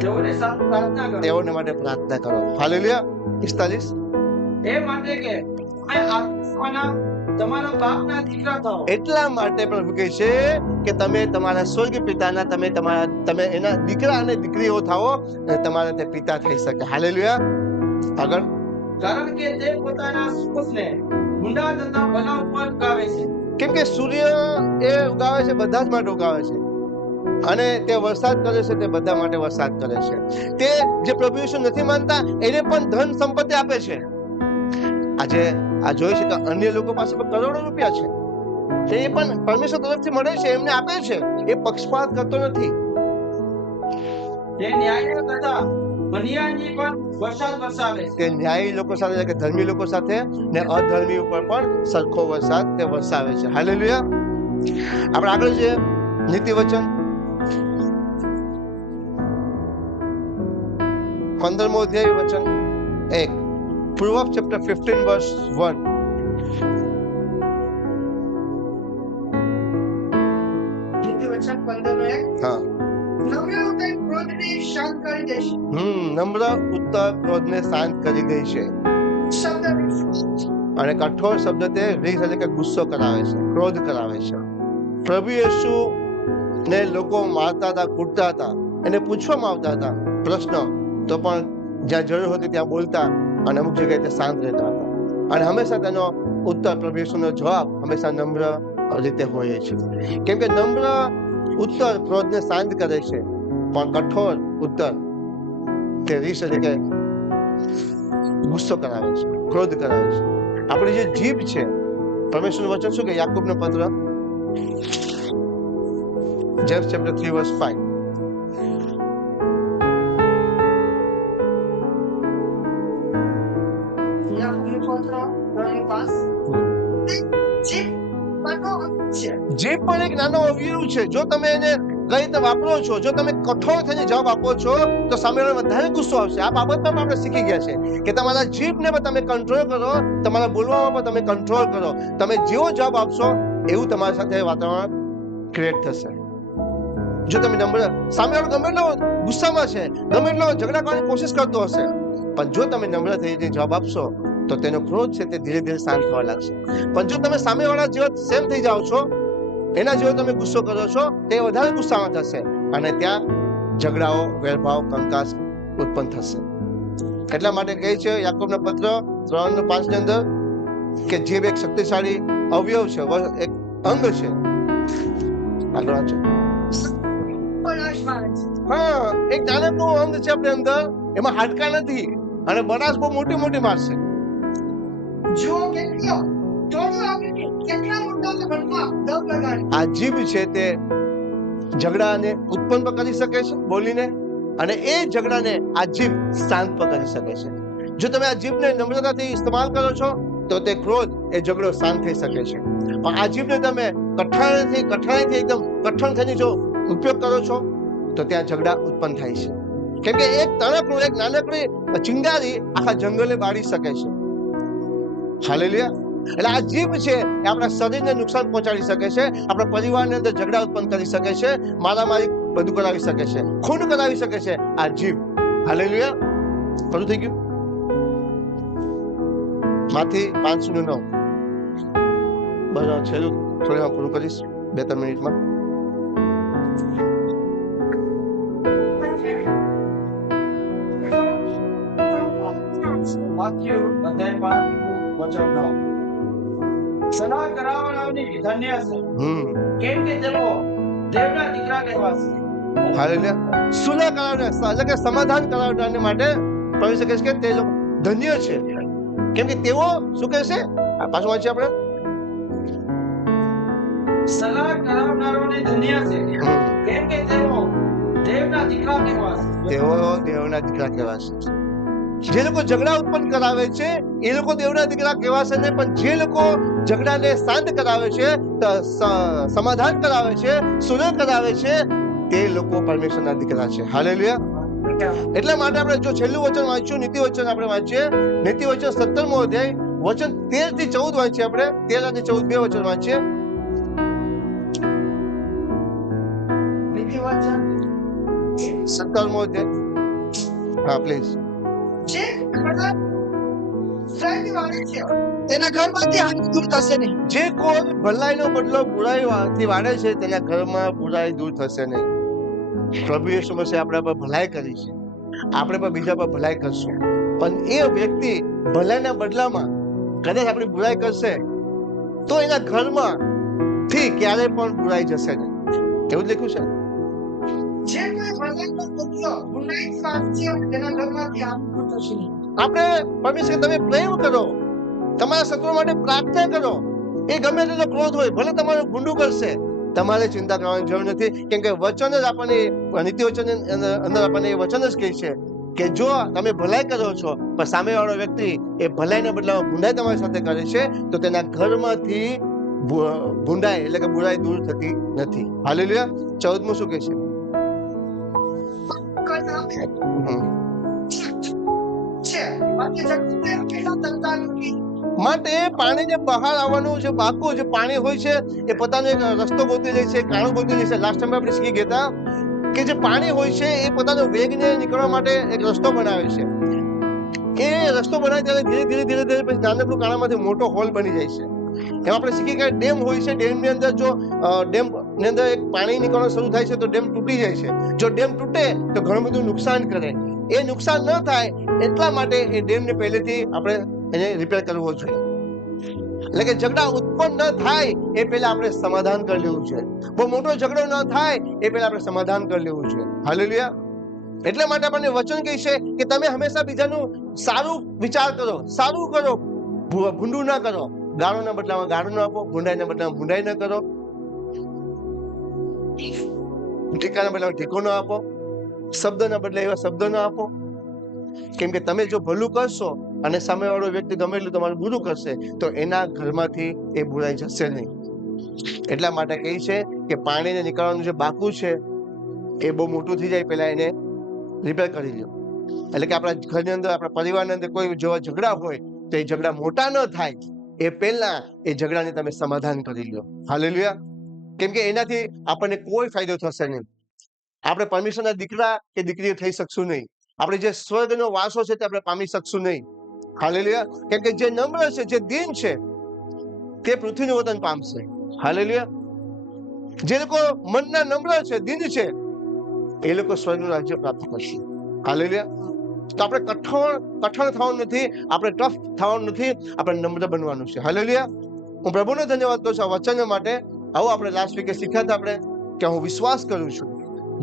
તેઓને સાથ પ્રાર્થના કરો. તેઓને માટે પ્રાર્થના કરો. હાલેલુયા. 45. એ માટે કે તમે આકાશમાંના તમારા બાપના દીકરા થાઓ. એટલા માટે પ્રભુ કહે છે કે તમે તમારા સ્વર્ગીય પિતાના તમે એના દીકરા અને દીકરીઓ થાઓ અને તમારા તે પિતા થઈ શકે. હાલેલુયા. આગળ. કારણ કે તે પોતાના સૂરજને ઊંડા તથા ભલા ઉપર ઉગાવે છે. કેમ કે સૂર્ય એ ઉગાવે છે, બધા જ માટે ઉગાવે છે, અને તે વરસાદ કરે છે, તે બધા માટે વરસાદ કરે છે. તે જે પ્રભુ યેસુ નથી માનતા એને પણ ધન સંપત્તિ આપે છે. આજે આ જોઈ છે કે અન્ય લોકો પાસે પણ કરોડો રૂપિયા છે, તે પણ પરમેશ્વર તરફથી મળે છે, એમને આપે છે. એ પક્ષપાત કરતો નથી. તે ન્યાય તથા અન્યાયની પણ વરસાદ વરસાવે છે. તે ન્યાયી લોકો સાથે કે ધર્મી લોકો સાથે ને અધર્મી ઉપર પણ સરખો વરસાદ તે વરસાવે છે. હાલેલુયા. આપણે આગળ જે નીતિ વચન 15મો અધ્યાય વચન 1, Proverbs chapter 15 verse 1. નીતિ વચન 15:1. હા. નમ્ર ઉત્તર ક્રોધને શાંત કરી દેશે. નમ્ર ઉત્તર ક્રોધને શાંત કરી દે છે. શબ્દ અને કઠોર શબ્દ તે રીસ એટલે કે ગુસ્સો કરાવે છે, ક્રોધ કરાવે છે. પ્રભુ યેસુ ને લોકો મારતા હતા, કૂટતા હતા, એને પૂછવામાં આવતા હતા પ્રશ્ન, તો પણ જ્યાં જરૂર હતી ત્યાં બોલતા અને અમુક જગ્યાએ તે શાંત રહેતા હતા. અને હંમેશા તેનો ઉત્તર, પ્રભુ યેસુનો જવાબ હંમેશા નમ્ર રીતે હોય છે. કેમ કે નમ્ર ઉત્તર ક્રોધને શાંત કરે છે, પણ કઠોર ઉત્તર તે રીસ એટલે કે ગુસ્સો કરાવે છે, ક્રોધ કરાવે છે. આપણી જે જીભ છે, પરમેશ્વરનું વચન શું કે યાકૂબનો પત્ર જેમ્સ ચેપ્ટર 3 verse 5, જીભ પણ એક નાનો અવયવ છે. જો તમે એને કઈ રીતે વાપરો છો, જો તમે કઠોર થઈને જવાબ આપો છો તો સામેવાળાને વધારે ગુસ્સો આવશે. આ બાબતમાં આપણે શીખી ગયા છે કે તમારા જીભને પણ તમે કંટ્રોલ કરો, તમારા બોલવામાં પણ તમે કંટ્રોલ કરો. તમે જેવો જવાબ આપશો એવું તમારી સાથે વાતાવરણ ક્રિએટ થશે. જો તમે નમ્ર, સામેવાળો ગમે એટલો ગુસ્સામાં છે, ગમે એટલો ઝઘડા કરવાની કોશિશ કરતો હશે, પણ જો તમે નમ્ર થઈને જવાબ આપશો તો તેનો ક્રોધ છે તે ધીરે ધીરે શાંત થવા લાગશે. પણ જો તમે સામેવાળા જેવા સેમ થઈ જાઓ છો, એના જેવો તમે ગુસ્સો કરો છો, તે વધારે ગુસ્સામાં થશે અને ત્યાં ઝઘડાઓ, વેરભાવ, કંકાસ ઉત્પન્ન થશે. એટલા માટે કહે છે યાકૂબના પત્ર 3:5 ની અંદર કે જીભ એક શક્તિશાળી અવયવ છે, એક અંગ છે. આગળ વાંચો. હા, એક નાનકડું અંગ છે આપણી અંદર, એમાં હાડકા નથી અને બનાસ બહુ મોટી મોટી મારશે. જો કેટલો કેટલા મોટા ઘરમાં દબ લગાડી. આ જીભ છે તે ઝઘડાને ઉત્પન્ન પણ કરી શકે છે બોલીને, અને એ ઝઘડાને આ જીભ શાંત પણ કરી શકે છે. જો તમે આ જીભને નમ્રતાથી ઇસ્તેમાલ કરો છો તો તે ક્રોધ, એ ઝઘડો શાંત થઈ શકે છે. પણ આ જીભને તમે કઠણાઈથી એકદમ કઠણ થઈને જો ઉપયોગ કરો છો તો ત્યાં ઝઘડા ઉત્પન્ન થાય છે. કેમ કે એક તણકનું, એક નાનકડી ચિંગારી આખા જંગલે બાળી શકે છે. હાલેલુયા. એટલે આ જીભ છે એ આપણા શરીરને નુકસાન પહોંચાડી શકે છે, આપણા પરિવારની અંદર ઝઘડા ઉત્પન્ન કરી શકે છે, મારામારી બધું કરાવી શકે છે, ખૂન કરાવી શકે છે આ જીભ. હાલેલુયા. પૂરું થઈ ગયું. માથી 5:9 બરાબર છેલ્લું થોડી વાર પૂરું કરીશ, 2-3 મિનિટમાં. વાક્ય અધ્યાય 5 વચન 9. સલાહ કરાવનારની ધન્ય છે, કેમ કે તેઓ દેવના દીકરા કહેવાશે. હાલેલુયા. સુલહ કરાવનાર એટલે કે સમાધાન કરાવનારને માટે પ્રભુ કહે છે કે તે લોકો ધન્ય છે, કેમ કે તેઓ શું કહે છે? પાછું વાંચીએ આપણે. સલાહ કરાવનારોને ધન્ય છે, કેમ કે તેઓ દેવના દીકરા કહેવાશે. તેઓ દેવના દીકરા કહેવાશે. જે લોકો ઝઘડા ઉત્પન્ન કરાવે છે એ લોકો દેવના દીકરા કહેવાશે નહીં, પણ જે લોકો ઝઘડાને શાંત કરાવે છે, સમાધાન કરાવે છે, સુલહ કરાવે છે, તે લોકો પરમેશ્વરના દીકરા છે. હાલેલુયા. એટલા માટે આપણે જો છેલ્લું વચન વાંચ્યું, નીતિ વચન આપણે વાંચીએ, નીતિ વચન 17મો અધ્યાય વચન 13 થી 14 વાંચીએ આપણે, 13 અને 14 બે વચન વાંચીએ. નીતિ વચન 17મો અધ્યાય. હા પ્લીઝ. જે ભલાઈ વાળે છે તેના ઘરમાંથી હાનિ દૂર થશે નહીં. જે કોઈ ભલાઈનો બદલો બુરાઈથી વાળે છે તેના ઘરમાં બુરાઈ દૂર થશે નહીં. પ્રભુ યેસુ મસીહે આપણા પર ભલાઈ કરી છે, આપણે પણ બીજા પર ભલાઈ કરશું, પણ એ વ્યક્તિ ભલાઈના બદલામાં કદાચ આપણી બુરાઈ કરશે તો એના ઘરમાં થી ક્યારેય પણ બુરાઈ જશે નહીં. એવું જ લખ્યું છે. જે કોઈ ભલાઈનો બદલો બુરાઈથી વાળે છે તેના ઘરમાંથી હાનિ દૂર થશે નહીં. આપણે પરમેશ્વર તમે પ્રેમ કરો, તમારા શત્રુ માટે પ્રાર્થના કરો. એ ગમે તેટલો ક્રોધ હોય, ભલે તમારું ગુંડું કરશે, તમારે ચિંતા કરવાની જરૂર નથી. કેમ કે વચન જ આપણને, નીતિ વચન અંદર આપણને એ વચન જ કહે છે કે જો તમે ભલાઈ કરો છો પણ સામેવાળો વ્યક્તિ એ ભલાઈના બદલામાં ભૂંડાઈ તમારી સાથે કરે છે તો તેના ઘરમાંથી ભૂંડાઈ એટલે કે બુરાઈ દૂર થતી નથી. હાલેલુયા. 14મું શું કહે છે? માટે પાણીને બહાર આવવાનું જે બાકુ જે પાણી હોય છે એ પોતાનો એક રસ્તો ગોતી લે છે, કાણું ગોતી લે છે. લાસ્ટ ટાઈમ આપણે શીખી ગયા હતા કે જે પાણી હોય છે એ પોતાનો વેગને નીકળવા માટે એક રસ્તો બનાવે છે. એ રસ્તો બનાવે ત્યારે ધીરે ધીરે ધીરે ધીરે પછી નાનકડું કાણામાંથી મોટો હોલ બની જાય છે. એમાં આપણે શીખીએ કે ડેમ હોય છે, ડેમની અંદર જો ડેમ ની અંદર એક પાણી નીકળવાનું શરૂ થાય છે તો ડેમ તૂટી જાય છે. જો ડેમ તૂટે તો ઘણું બધું નુકસાન કરે. એ નુકસાન ન થાય એટલા માટે એ ડેમને પહેલેથી આપણે એને રિપેર કરવો જોઈએ. એટલે કે ઝઘડા ઉત્પન્ન ન થાય એ પહેલા આપણે સમાધાન કરી લેવું છે. બહુ મોટો ઝઘડો ન થાય એ પહેલા આપણે સમાધાન કરી લેવું છે. હાલેલુયા. એટલા માટે આપણને વચન કહે છે કે તમે હંમેશા બીજાનું સારું વિચાર કરો, સારું કરો, ભૂંડું ના કરો. ગાળોના બદલામાં ગાળો ન આપો, ભૂંડાઈના બદલામાં ભૂંડાઈ ન કરો, ટીકાના બદલામાં ટીકો ન આપો, શબ્દના બદલે એવા શબ્દ ન આપો. કેમ કે તમે જો ભલું કરશો અને સામેવાળો વ્યક્તિ ગમે એટલું તમારું બુરું કરશે તો એના ઘરમાંથી એ બુરાઈ જશે નહીં. એટલા માટે કહે છે કે પાણીને નીકળવાનું જે બાકું છે એ બહુ મોટું થઈ જાય પહેલા એને રિપેર કરી લો. એટલે કે આપણા ઘરની અંદર, આપણા પરિવારની અંદર કોઈ જેવા ઝઘડા હોય તો એ ઝઘડા મોટા ન થાય એ પહેલા એ ઝઘડાને તમે સમાધાન કરી લો. હાલેલુયા. કેમ કે એનાથી આપણને કોઈ ફાયદો થશે નહીં. આપણે પરમેશ્વરના દીકરા કે દીકરી થઈ શકશું નહીં. આપણે જે સ્વર્ગનો વાસો છે તે આપણે પામી શકશું નહીં. હાલેલુયા. કેમ કે જે નમ્ર છે, જે દીન છે તે પૃથ્વીનું વતન પામશે. હાલેલુયા. જે લોકો મનના નમ્ર છે, દીન છે, એ લોકો સ્વર્ગનું રાજ્ય પ્રાપ્ત કરશે. હાલેલુયા. તો આપણે કઠણ થવાનું નથી, આપણે ટફ થવાનું નથી, આપણે નમ્ર બનવાનું છે. હાલેલુયા. હું પ્રભુનો ધન્યવાદ કરું છું આ વચન માટે. આવું આપણે લાસ્ટ વીકે શીખ્યા હતા આપણે કે હું વિશ્વાસ કરું છું,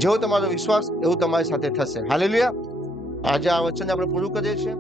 જેવો તમારો વિશ્વાસ એવું તમારી સાથે થશે. હાલેલુયા. આજે આ વચન આપણે પૂરું કરીએ છીએ.